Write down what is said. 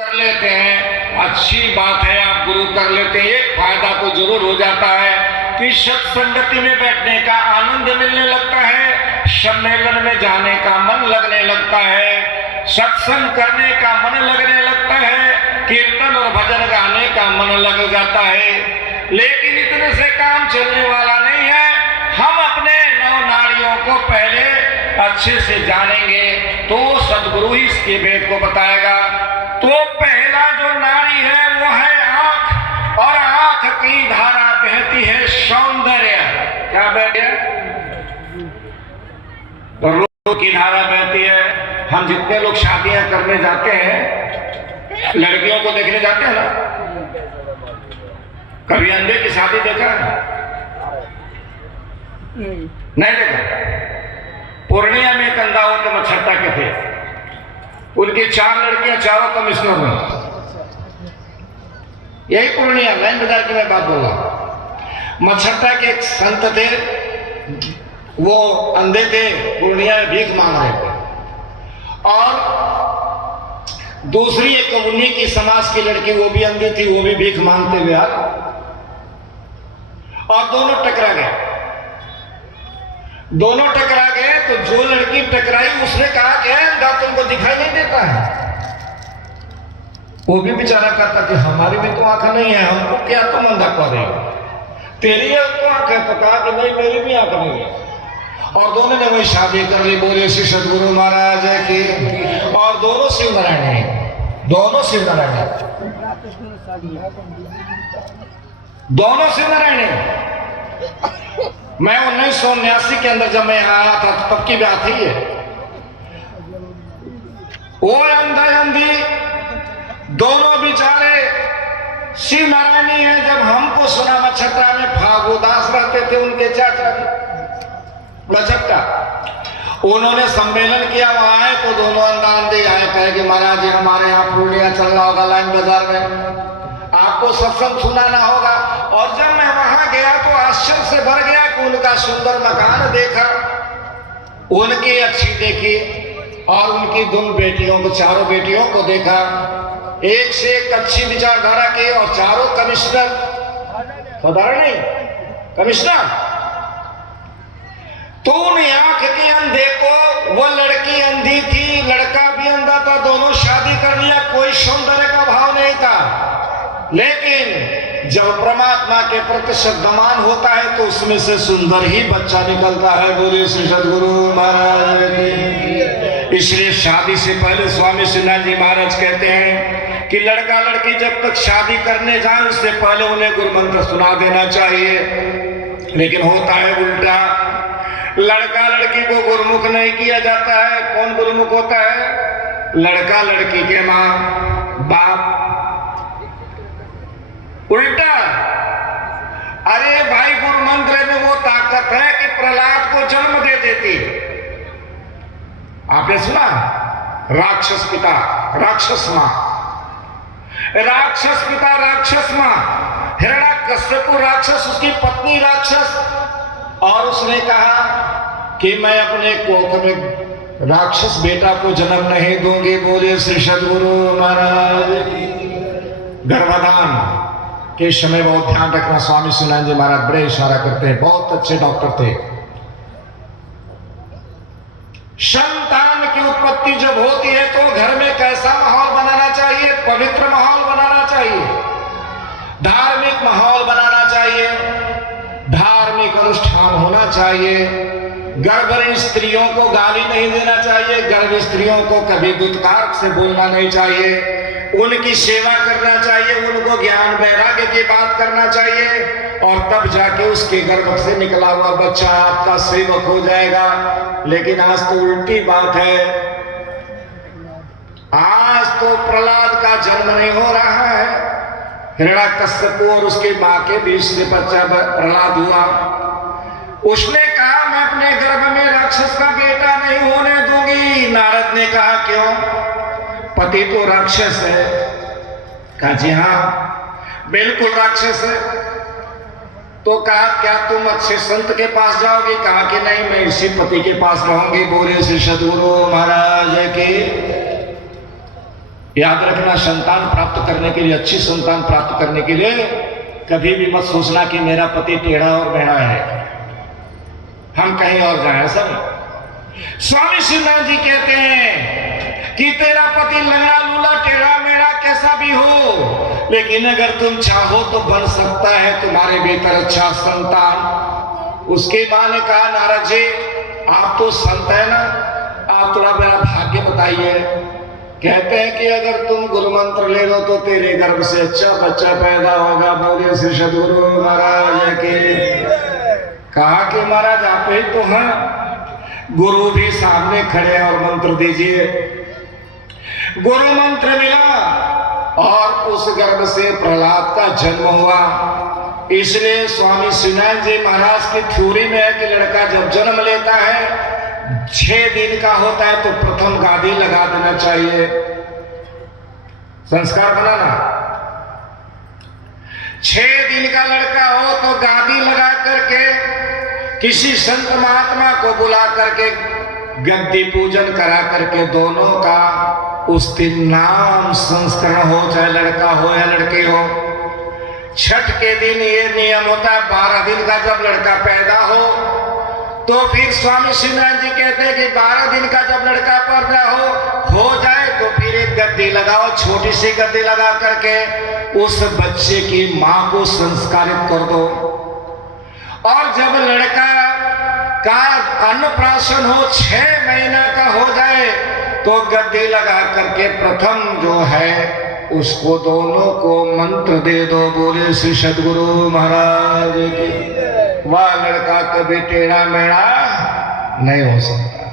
कर लेते हैं, अच्छी बात है, आप गुरु कर लेते हैं। एक फायदा तो जरूर हो जाता है कि सत्संगति में बैठने का आनंद मिलने लगता है, सम्मेलन में जाने का मन लगने लगता है, सत्संग करने का मन लगने लगता है, कीर्तन और भजन गाने का मन लग जाता है। लेकिन इतने से काम चलने वाला नहीं है। हम अपने नव नारियों को पहले अच्छे से जानेंगे तो सदगुरु ही इसके भेद को बताएगा। तो पहला जो नाड़ी है वो है आंख, और आंख की धारा बहती है सौंदर्य। क्या बहती है? तो रूप की धारा बहती है। हम जितने लोग शादियां करने जाते हैं, लड़कियों को देखने जाते हैं ना, कभी अंधे की शादी देखा है? नहीं देखा। पूर्णिया में एक अंधा होते मच्छट्टा के थे, उनकी 4 लड़कियां, चारों कमिश्नर में। यही पूर्णिया लाइन बाजार की मैं बात बोला। मच्छट्टा के एक संत थे, वो अंधे थे, पूर्णिया में भीख मांग रहे थे। और दूसरी एक उन्हीं की समाज की लड़की, वो भी अंधी थी, वो भी भीख मांगते हुए आ, और दोनों टकरा गए। दोनों टकरा गए तो जो लड़की टकराई उसने कहा कि अंधा तुमको दिखाई नहीं देता है? वो भी बेचारा कहता कि हमारी भी तो आंख नहीं है, हमको क्या तुम अंधा कर रहे हो? तेरी तो आंख है। तो कहा कि नहीं, मेरी भी आंख नहीं है। और दोनों ने वही शादी कर ली। बोले श्री सदगुरु महाराज की। और दोनों शिव नारायण है, दोनों शिव नारायण है, दोनों शिव नारायण है। मैं 1979 के अंदर जब मैं यहाँ आया था तब की बात ही है। वो अंधा अंधी दोनों बेचारे शिव नारायणी है। जब हमको सुना मच्छट्टा में फागुदास रहते थे, उनके चाचा मच्छट्टा, उन्होंने सम्मेलन किया। वहां आए तो दोनों अंधा अंधे आए, कहे कि महाराज जी हमारे यहाँ पूर्णिया चल रहा होगा लाइन बाजार में, आपको सत्संग सुनाना होगा। और जब मैं वहां गया तो आश्चर्य से भर गया कि उनका सुंदर मकान देखा, उनकी अच्छी देखी, और उनकी दोनों बेटियों को, चारों बेटियों को देखा, एक से एक अच्छी विचारधारा के, और चारों कमिश्नर, साधारण नहीं कमिश्नर। तो उन आंख के अंधे को, वो लड़की अंधी थी, लड़का भी अंधा था, दोनों शादी कर लिया, कोई सौंदर्य का भाव नहीं था। लेकिन जब परमात्मा के प्रति श्रद्धामान होता है तो उसमें से सुंदर ही बच्चा निकलता है। बोले श्री सदगुरु महाराज की। इसलिए शादी से पहले स्वामी श्रीनाथ जी महाराज कहते हैं कि लड़का लड़की जब तक शादी करने जाए उससे पहले उन्हें गुरु मंत्र सुना देना चाहिए। लेकिन होता है उल्टा, लड़का लड़की को गुरुमुख नहीं किया जाता है। कौन गुरुमुख होता है? लड़का लड़की के माँ बाप। उल्टा। अरे भाई, गुरु मंत्र में वो ताकत है कि प्रहलाद को जन्म दे देती। आपने सुना? राक्षस पिता राक्षस मां, राक्षस पिता राक्षस मां, हिरण्याकश्यपु राक्षस, उसकी पत्नी राक्षस। और उसने कहा कि मैं अपने कोख में राक्षस बेटा को जन्म नहीं दूंगी। बोले श्री सदगुरु महाराज की। गर्भाधान के समय बहुत ध्यान रखना। स्वामी श्रीनाथ जी महाराज बड़े इशारा करते हैं, बहुत अच्छे डॉक्टर थे। संतान की उत्पत्ति जब होती है तो घर में कैसा माहौल बनाना चाहिए? पवित्र माहौल बनाना चाहिए, धार्मिक माहौल बनाना चाहिए, धार्मिक अनुष्ठान होना चाहिए। गर्भवती स्त्रियों को गाली नहीं देना चाहिए, गर्भ स्त्रियों को कभी दुत्कार से बोलना नहीं चाहिए, उनकी सेवा करना चाहिए, उनको ज्ञान वैराग्य की बात करना चाहिए, और तब जाके उसके गर्भ से निकला हुआ बच्चा आपका सेवक हो जाएगा। लेकिन आज तो उल्टी बात है। आज तो प्रहलाद का जन्म नहीं हो रहा है, हिरण्याकश्यपु और उसके मां के बीच से बच्चा प्रहलाद हुआ। उसने कहा मैं अपने गर्भ में राक्षस का बेटा नहीं होने दूंगी। नारद ने कहा क्यों? पति तो राक्षस है। कहा जी हाँ बिल्कुल राक्षस है। तो कहा क्या तुम अच्छे संत के पास जाओगी? कहा कि नहीं, मैं इसी पति के पास रहूंगी। बोले श्री सदगुरु महाराज के। याद रखना, संतान प्राप्त करने के लिए, अच्छी संतान प्राप्त करने के लिए कभी भी मत सोचना कि मेरा पति टेढ़ा और बेड़ा है, हम कहीं और जाए। सब स्वामी शिवनाथ जी कहते हैं कि तेरा पति लंगड़ा लूला टेढ़ा मेढ़ा कैसा भी हो, लेकिन अगर तुम चाहो तो बन सकता है तुम्हारे भीतर अच्छा संतान। उसके मां ने कहा, नारद जी आप तो संत है ना, आप थोड़ा मेरा भाग्य बताइए। कहते हैं कि अगर तुम गुरु मंत्र ले लो तो तेरे गर्भ से अच्छा बच्चा पैदा होगा। बोले श्री सद्गुरु महाराज के। कहा कि महाराज आप ही तो हैं। गुरु भी सामने खड़े और मंत्र दीजिए। गुरु मंत्र मिला और उस गर्भ से प्रहलाद का जन्म हुआ। इसलिए स्वामी शिवनाथ जी महाराज की थ्योरी में है कि लड़का जब जन्म लेता है 6 दिन का होता है तो प्रथम गादी लगा देना चाहिए, संस्कार बनाना। 6 दिन का लड़का हो तो गादी लगा करके किसी संत महात्मा को बुला करके गद्दी पूजन करा करके दोनों का उस दिन नाम संस्करण हो, चाहे लड़का हो या लड़की हो। छठ के दिन ये नियम होता है, 12 दिन का जब लड़का पैदा हो तो फिर स्वामी शिवनाथ जी कहते हैं कि 12 दिन का जब लड़का पैदा हो जाए तो फिर एक गद्दी लगाओ, छोटी सी गद्दी लगा करके उस बच्चे की मां को संस्कारित कर दो। और जब लड़का का अन्नप्राशन हो 6 महीना का हो जाए तो गद्दी लगा करके प्रथम जो है उसको दोनों को मंत्र दे दो। बोले श्री सद्गुरु महाराज की। वह लड़का कभी टेढ़ा मेढ़ा नहीं हो सकता।